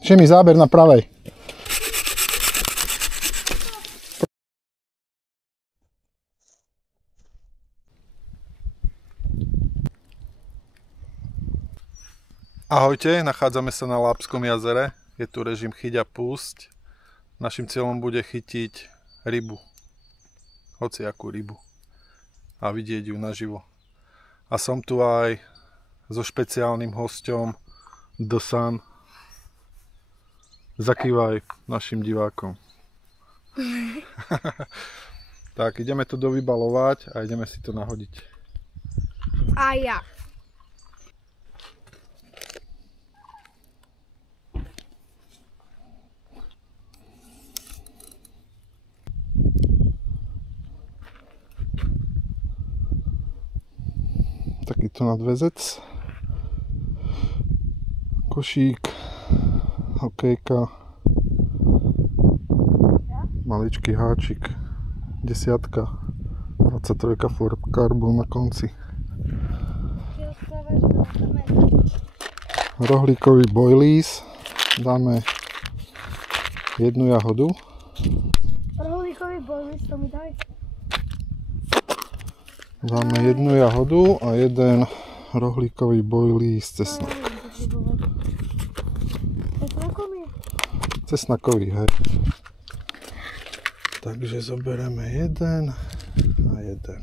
Šimi, záber na pravej. Ahojte, nachádzame sa na Lápskom jazere. Je tu režim chyť a pusť. Naším cieľom bude chytiť rybu. Hociakú rybu. A vidieť ju naživo. A som tu aj so špeciálnym hosťom The Sun. Zakývaj našim divákom. Tak, ideme to dovybalovať a ideme si to nahodiť. A ja. Takýto nadväzec, košík, hokejka, maličký háčik, 10, 23 Ford Carbon na konci, rohlíkový boilies, dáme jednu jahodu. Rohlíkový boilies, to mi daj. Dáme jednu jahodu a jeden rohlíkový boilies cesnak. Cesnakový, hej. Takže zoberieme jeden a jeden.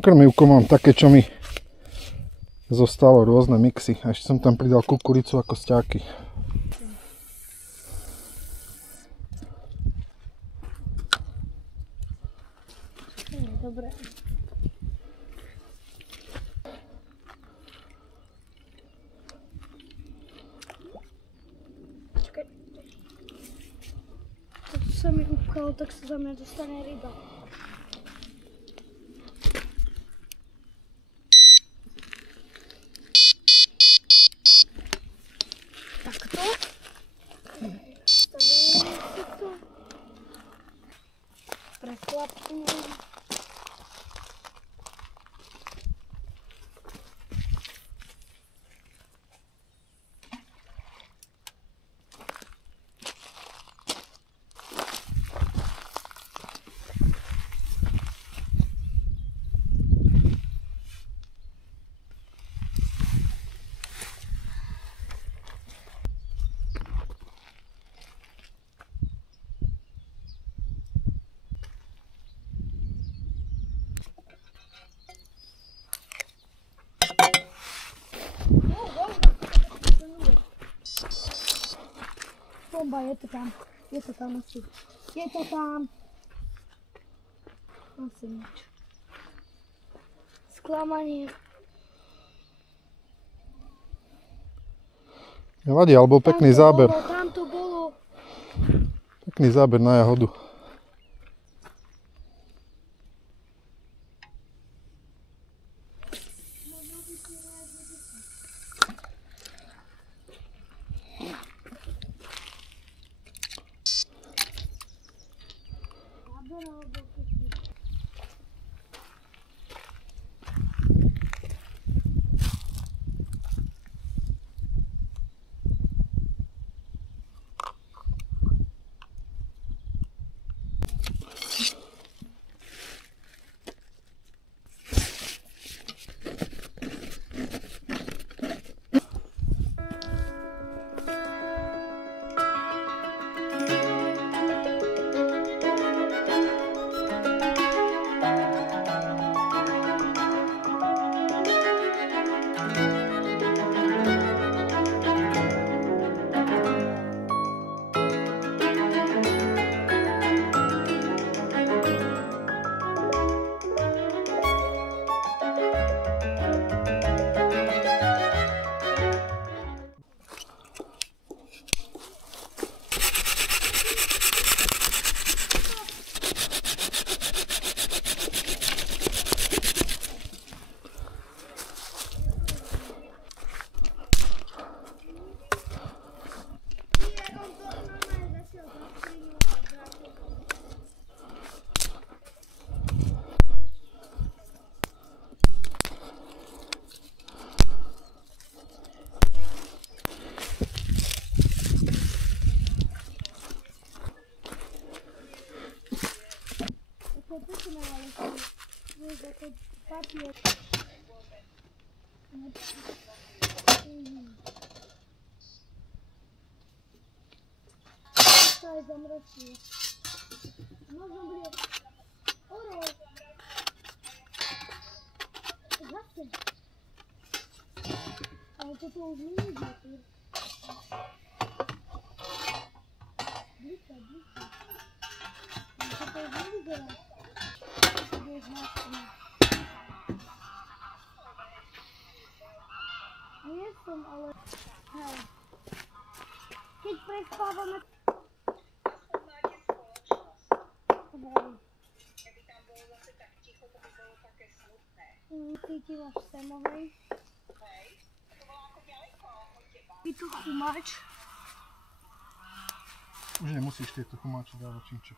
Krmivko mám také, čo mi zostalo, rôzne mixy. A ešte som tam pridal kukuricu ako sťaky. Dobre. Počkaj. To sa mi upchalo, tak sa za mňa dostane ryba. Takto. Stavíme si to. Preklapíme. Bomba, je to tam asi. Je to tam. Asi nič. Sklamanie. Nevadí, alebo pekný záber. Tam to bolo. Pekný záber na jahodu. ale pekné, ale vieš, ako papier. To je zamračie. Možno bude orol. Zase. Ale toto už nie je papier. Blíka. Toto už nevyzerá. To bude značné. Nie som, ale... Hej. Keď prespávame... Hej. Ty máš semovej. Je to chumáč. Už nemusíš tieto chumáče dávať čimček.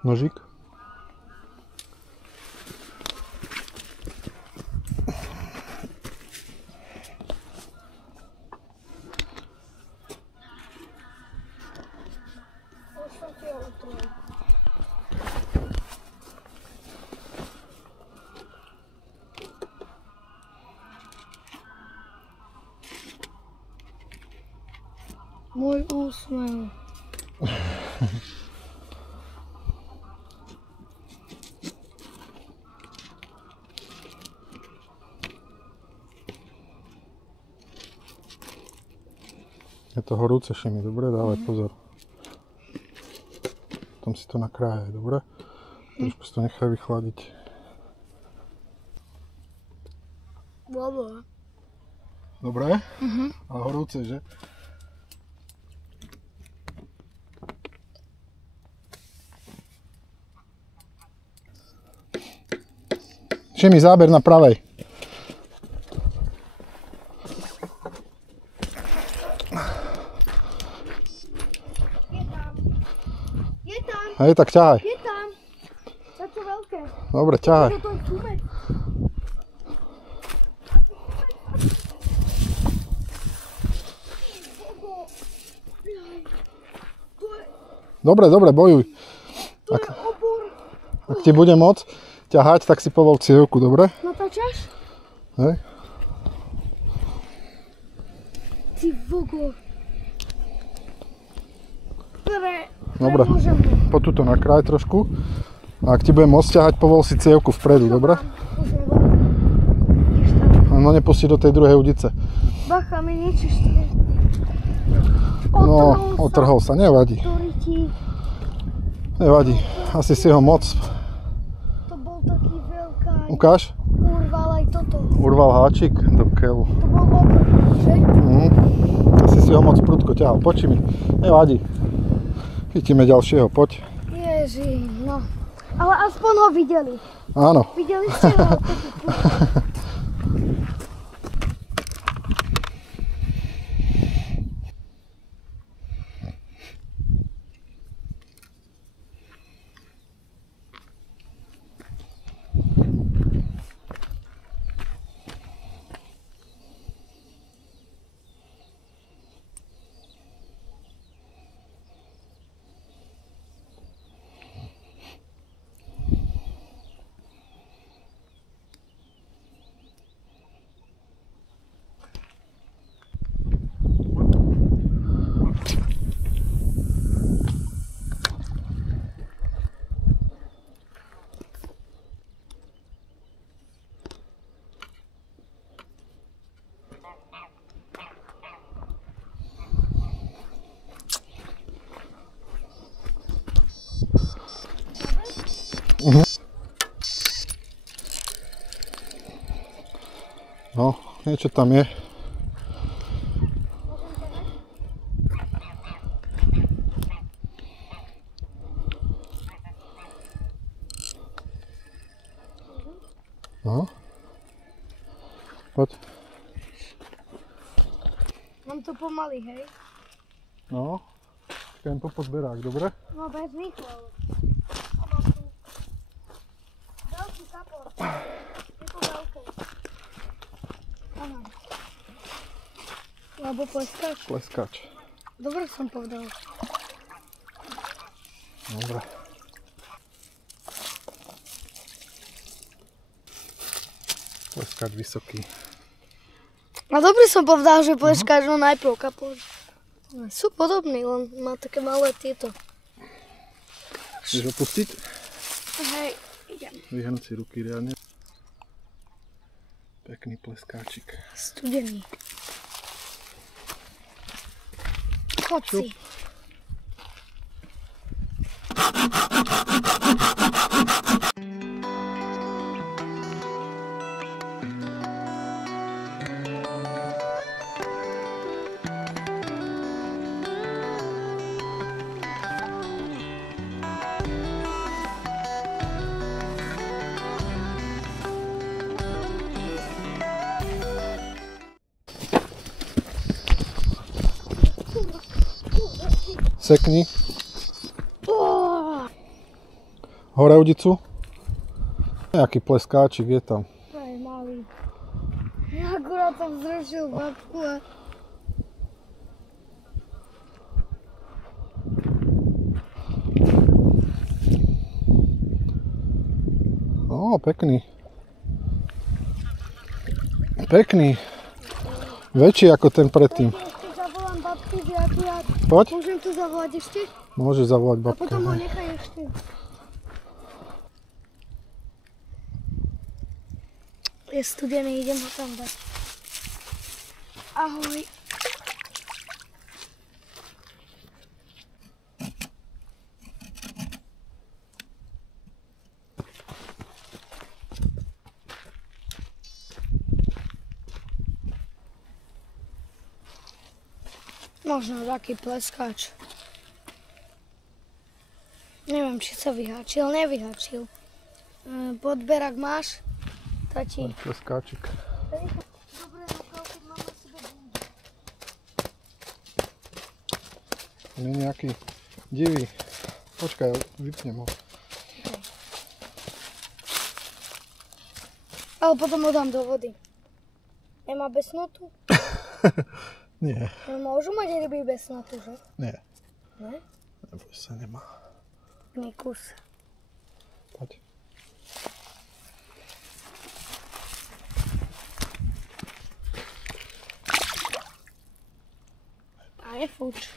Nožík. Môj úsmev. Je to horúce, Šimi, dobre? Dávaj pozor. Potom si to nakrájaj, dobre? Trošku si to nechaj vychladiť. Dobre. Dobre? Ale horúce, že? Šimi, záber na pravej. Je tam. Hej, tak ťahaj. Je tam. To je veľké. Dobre, ťahaj. To je kumec. Dobre, dobre, bojuj. To je obor. Ak ti bude môcť ťahať, tak si povol cievku, dobre? Natáčaš? Hej. Ty vogo. Dobre, poď tuto nakraj trošku. A ak ti bude môcť ťahať, povol si cievku vpredu, dobre? No nepusti do tej druhej udice. Bacha, mi niečo ešte. No, otrhol sa, nevadí. Nevadí, asi si ho moc. To bol taký veľká. Ukáž? Urval aj toto. Urval háčik do keľu. To bol obr, že? Asi si ho moc prudko ťahal. Poči mi, nevadí. Chytíme ďalšieho, poď. Ježi, no. Ale aspoň ho videli. Áno. Videli ste ho? No, niečo tam je. No. Poď. Mám to pomaly, hej? No. Čakajem po podberák, dobre? No bez rýchlo. Veľký kapor. Je to veľké. Áno. Alebo pleskač. Pleskač. Dobre som povedal. Dobre. Pleskač vysoký. A dobre som povedal, že pleskač, no najprv kapor. Sú podobní, len má také malé tieto. Chceš opustiť? Hej, idem. Vyhnúť si ruky riadne. Pekný pleskáčik. Studený. Choď si. Sekni. Hore udicu. Nejaký pleskáčik je tam. Aj malý. Ja akurát tam zrušil babku a... No, pekný. Pekný. Väčší ako ten predtým. Ešte zavolám babku, že akurát... Poď. Môžem tu zavolať ešte? Môže zavolať A babka. potom ho nechaj ešte. Je studený, idem ho tam dať. Ahoj. Možno taký pleskač. Neviem, či sa vyháčil, nevyháčil. Podberak máš? Tati. Pleskáčik. Dobre, naprav, keď mám na sebe búdu. Nie nejaký divý. Počkaj, vypnem ho. Ale potom ho dám do vody. Nemá besnotu? Nie. Môžu mať ryby besnotu, že? Nie. Ne? Neboj sa, nemá. Kus. Poď. A je fuč.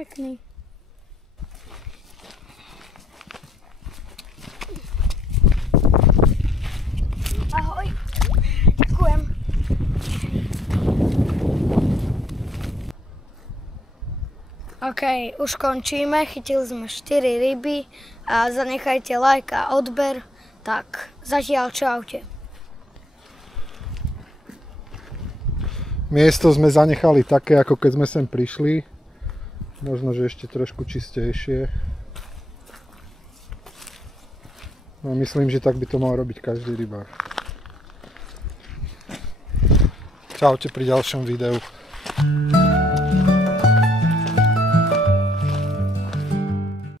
Pekný. Ahoj. Ďakujem. OK, už končíme. Chytili sme 4 ryby a zanechajte like a odber. Tak, zatiaľ čaute. Miesto sme zanechali také, ako keď sme sem prišli. Možno, že ešte trošku čistejšie. No, myslím, že tak by to mal robiť každý rybár. Čaute pri ďalšom videu.